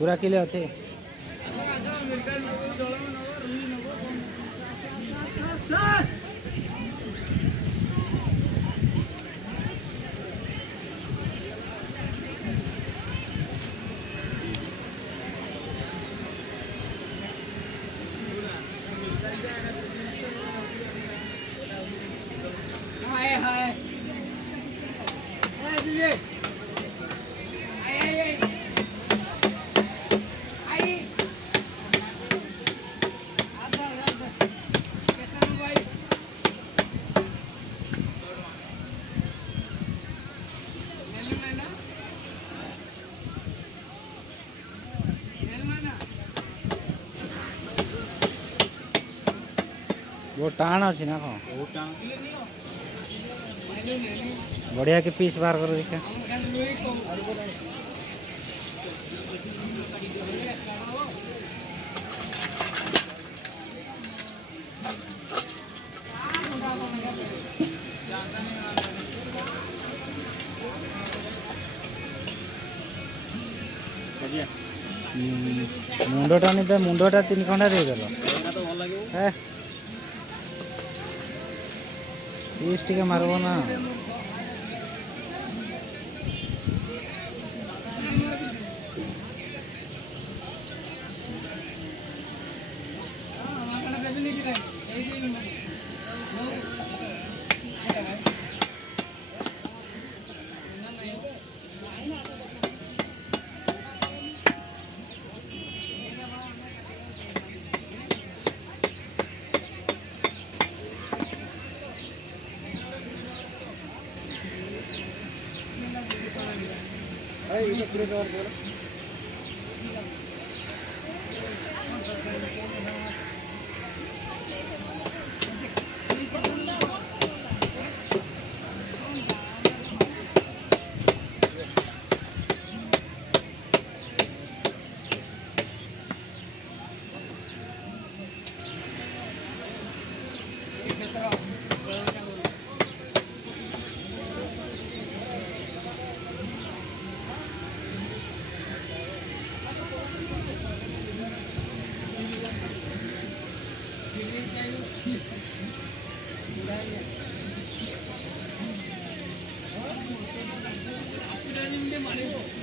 पूरा किलो अच्छे हाय हाय दीदी वो टाण अच्छी ना कौन बढ़िया के पीस बाहर कर देखा मुंडटा नहीं मुंडटा 3 खंडा देदेल पीस टे मारब ना Hey, ini kulit luar biasa.